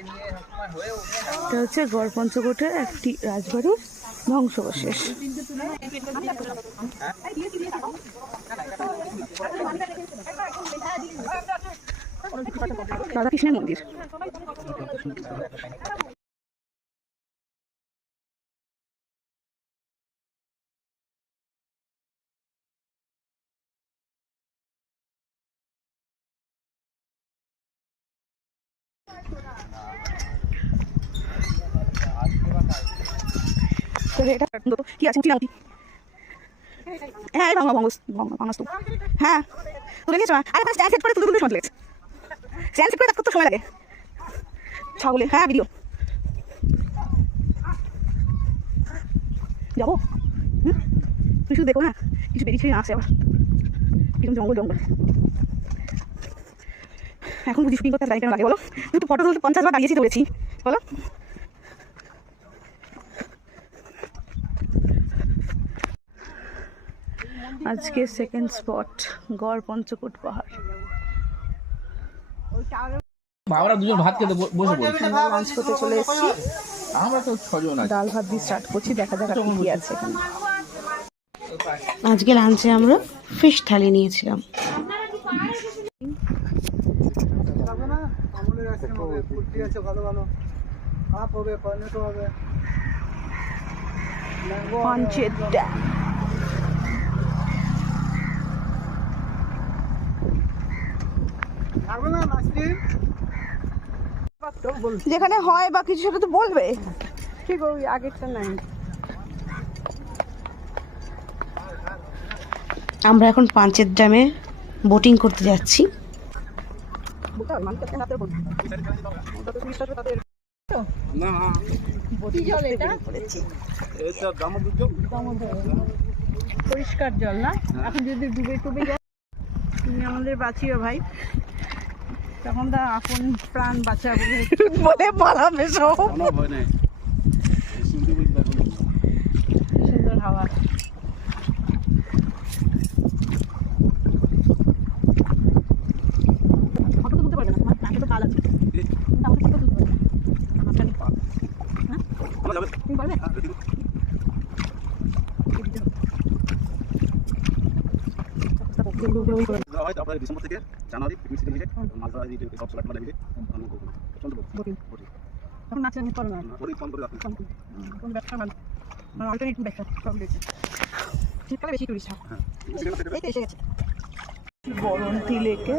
এটা হচ্ছে গড়পঞ্চকোটের একটি রাজবাড়ির ধ্বংসাবশেষ। রাধাকৃষ্ণের মন্দির। এটা কি আছে? হ্যাঁ, হ্যাঁ তুলে নিয়েছো। আরে স্ট্যান্ড সেট করে তুলে তুলে সময় স্ট্যান্ড সেট করে তো সময় লাগে। ছাগলে হ্যাঁ ভিডিও যাবো। তুই শুধু দেখো না, কিছু বেরিয়ে ছেড়ে আসে আবার কিরকম জঙ্গল জঙ্গল। এখন বুঝি শুটিং করতে দাঁড়িয়ে কেন লাগে বলো? তুই তো ফটো তুলতে 50 বার দাঁড়িয়েছি দৌড়েছি বলো। আজকে সেকেন্ড স্পট গড়পঞ্চকোট পাহাড়। আমরা দুজন ভাত খেতে বসে পড়েছি। লাঞ্চ করতে চলে এসেছি। আমরা তো 6 জন আছি। ডাল ভাত দিয়ে স্টার্ট করছি, দেখা যাক কি আছে এখানে। আজকে লাঞ্চে আমরা ফিশ থালি নিয়েছিলাম। পাঞ্চেত ড্যাম। যেখানে হয় বা কিছু সেটা তো বলবে। ঠিক ওই আগেরটা নাই। আমরা এখন পাঞ্চেত ড্যামে বোটিং করতে যাচ্ছি। পরিষ্কার জল না? এখন যদি ডুবে টুবে যায় তুমি আমাদের বাঁচিও ভাই, তখন তো আপন প্রাণ বাঁচাবো বলে পালাবে সব। সুন্দর হাওয়া। ডিসেম্বর থেকে জানুয়ারি পিকনিক সিজন থেকে মাছ ধরা সব সব মানে মিলে এখন নাচ আমি করো না, ওই ফোন করে রাখুন। কোন ব্যবসা ভালো মানে অল্টারনেটিভ ব্যবসা সব দিয়েছে। শীতকালে বেশি টুরিস্ট হয়। এই তো এসে গেছে বরন্তি লেকে।